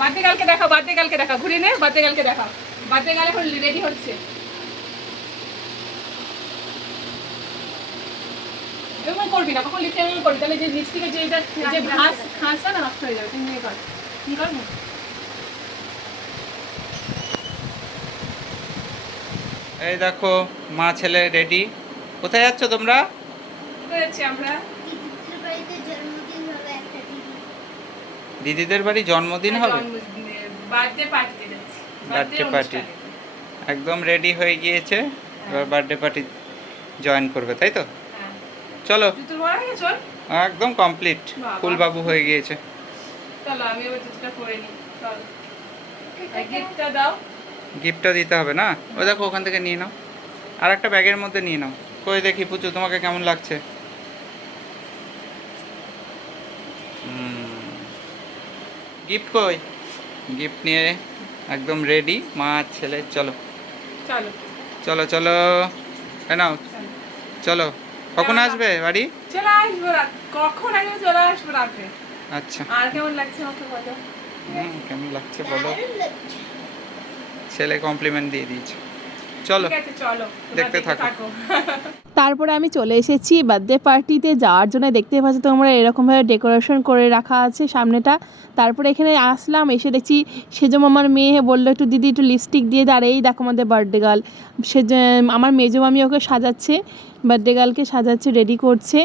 Birthday গার্লকে দেখাও, birthday গার্লকে দেখাও, ঘুরে নে, বার্থডে গার্লকে দেখাও। বার্থডে গার্ল এখন রেডি হচ্ছে। এমন করবি না, কখন লিপস্টিক এমন করবি, তাহলে যে লিপস্টিকের যে এটা যে ঘাসটা না নষ্ট হয়ে যাবে। তুমি নিয়ে কর, কি করবো? এই দেখো মা ছেলে রেডি। কোথায় যাচ্ছ তোমরা? কোথায় যাচ্ছি আমরা? দিদিদের বাড়ি জন্মদিন হবে, বার্থডে পার্টিতে যাচ্ছি। Birthday party. একদম রেডি হয়ে গিয়েছে, এবার বার্থডে পার্টি জয়েন করবে, তাই তো? চলো, জুতোর পরা হয়ে চল, একদম কমপ্লিট, ফুলবাবু হয়ে গিয়েছে। চলো আমি এবার জুতোটা পরে নিই। চল, গিফটটা দাও। গিফটটা দিতে হবে না? ওই দেখো ওখান থেকে নিয়ে নাও, আর একটা ব্যাগের মধ্যে নিয়ে নাও। কই দেখি পুচু, তোমাকে কেমন লাগছে? গিফট কই? গিফট নিয়ে একদম রেডি মা ছেলে। চলো চলো চলো চলো, নাও চলো। কখন আসবে বাড়ি? চলে আসবো রাত, কখন আসবে? চলে আসবো রাতে। আচ্ছা, আর কেমন লাগছে আমাকে বলো? কেমন লাগছে বলো। ছেলে কমপ্লিমেন্ট দিয়ে দিয়েছে। চলো ঠিক আছে, চলো দেখতে থাকো। তারপরে আমি চলে এসেছি বার্থডে পার্টিতে যাওয়ার জন্য। দেখতে পাচ্ছ তোমরা এরকমভাবে ডেকোরেশন করে রাখা আছে সামনেটা। তারপরে এখানে আসলাম, এসে দেখছি সেজো মামার মেয়ে বললো একটু দিদি একটু লিপস্টিক দিয়ে দে। আর এই দেখো আমাদের বার্থডে গার্ল, আমার মেজো মামি ওকে সাজাচ্ছে, বার্থডে গার্লকে সাজাচ্ছে, রেডি করছে।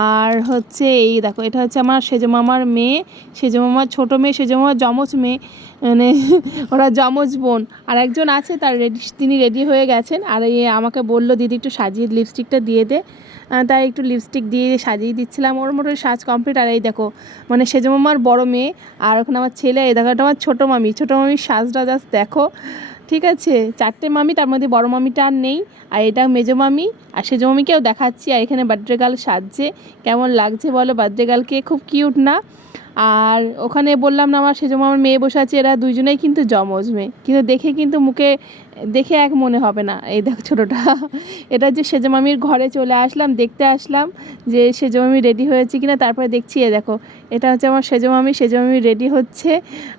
আর হচ্ছে এই দেখো, এটা হচ্ছে আমার সেজো মামার মেয়ে, সেজো মামার ছোটো মেয়ে, সেজো মামার যমজ মেয়ে, মানে ওরা যমজ বোন। আর একজন আছে তার তিনি রেডি হয়ে গেছেন। আর এই আমাকে বললো দিদি একটু সাজিয়ে লিপস্টিকটা দিয়ে দে, তাই একটু লিপস্টিক দিয়ে সাজিয়ে দিচ্ছিলাম। ওর মোটামুটি সাজ কমপ্লিট। আর এই দেখো মানে সেজো মামার বড়ো মেয়ে, আর ওখানে আমার ছেলে। এই দেখো এটা আমার ছোটো মামির সাজটা জাস্ট দেখো। ঠিক আছে, 4টে মামি, তার মধ্যে বড়ো মামিটা আর নেই। আর এটা মেজো মামি, আর সেজো মামিকেও দেখাচ্ছি। আর এখানে বার্থডে গার্ল সাজছে, কেমন লাগছে বলো বার্থডে গার্লকে? খুব কিউট না? আর ওখানে বললাম না আমার সেজো মামার মেয়ে বসে আছে, এরা দুইজনেই কিন্তু যমজ মেয়ে, কিন্তু দেখে কিন্তু মুখে দেখে এক মনে হবে না। এই দেখো ছোটোটা, এটা যে সেজো মামির ঘরে চলে আসলাম, দেখতে আসলাম যে সেজো মামি রেডি হয়েছে কিনা। তারপরে দেখছি এ দেখো এটা হচ্ছে আমার সেজো মামি রেডি হচ্ছে।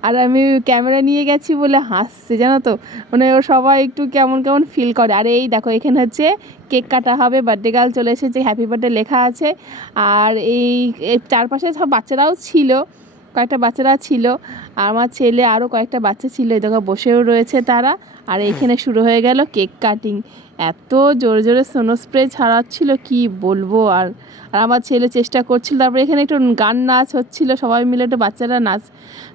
আর আমি ক্যামেরা নিয়ে গেছি বলে হাসছে, জানো তো, মানে ও সবাই একটু কেমন কেমন ফিল করে। আর এই দেখো এখানে হচ্ছে কেক কাটা হবে, বার্থডে গার্ল চলে এসেছে, হ্যাপি বার্থডে লেখা আছে। আর এই চারপাশে সব বাচ্চারাও ছিল, কয়েকটা বাচ্চারা ছিল, আর আমার ছেলে আরও কয়েকটা বাচ্চা ছিল, এই দেখো বসেও রয়েছে তারা। আর এইখানে শুরু হয়ে গেল কেক কাটিং। এত জোরে জোরে সোনো স্প্রে ছাড়াচ্ছিল কি বলবো। আর আমার ছেলে চেষ্টা করছিল। তারপরে এখানে একটু গান নাচ হচ্ছিল, সবাই মিলে একটু বাচ্চারা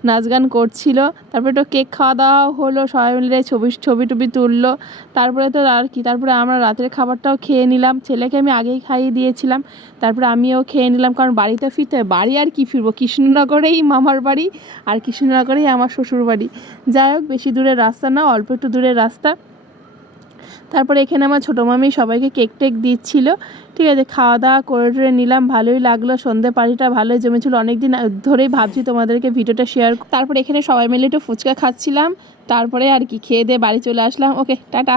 নাচ গান করছিল। তারপরে একটু কেক খাওয়া দাওয়া হলো, সবাই মিলে ছবি টবি তুললো। তারপরে তো আর কি, তারপরে আমরা রাতের খাবারটাও খেয়ে নিলাম। ছেলেকে আমি আগেই খাইয়ে দিয়েছিলাম, তারপরে আমিও খেয়ে নিলাম, কারণ বাড়িতে ফিরতে, বাড়ি আর কি ফিরবো, কৃষ্ণনগরেই মামার বাড়ি আর কৃষ্ণনগরেই আমার শ্বশুর বাড়ি। যাই হোক, বেশি দূরের রাস্তা না, অল্প একটু দূরের রাস্তা। তারপরে এখানে আমার ছোটো মামি সবাইকে কেক টেক দিচ্ছিলো। ঠিক আছে, খাওয়া দাওয়া করে নিলাম, ভালোই লাগলো। সন্ধ্যে পার্টিটা ভালোই জমেছিল, অনেক দিন ধরেই ভাবছি তোমাদেরকে ভিডিওটা শেয়ার। তারপরে এখানে সবাই মিলে একটু ফুচকা খাচ্ছিলাম, তারপরে আর কি খেয়ে দিয়ে বাড়ি চলে আসলাম। ওকে, টাটা।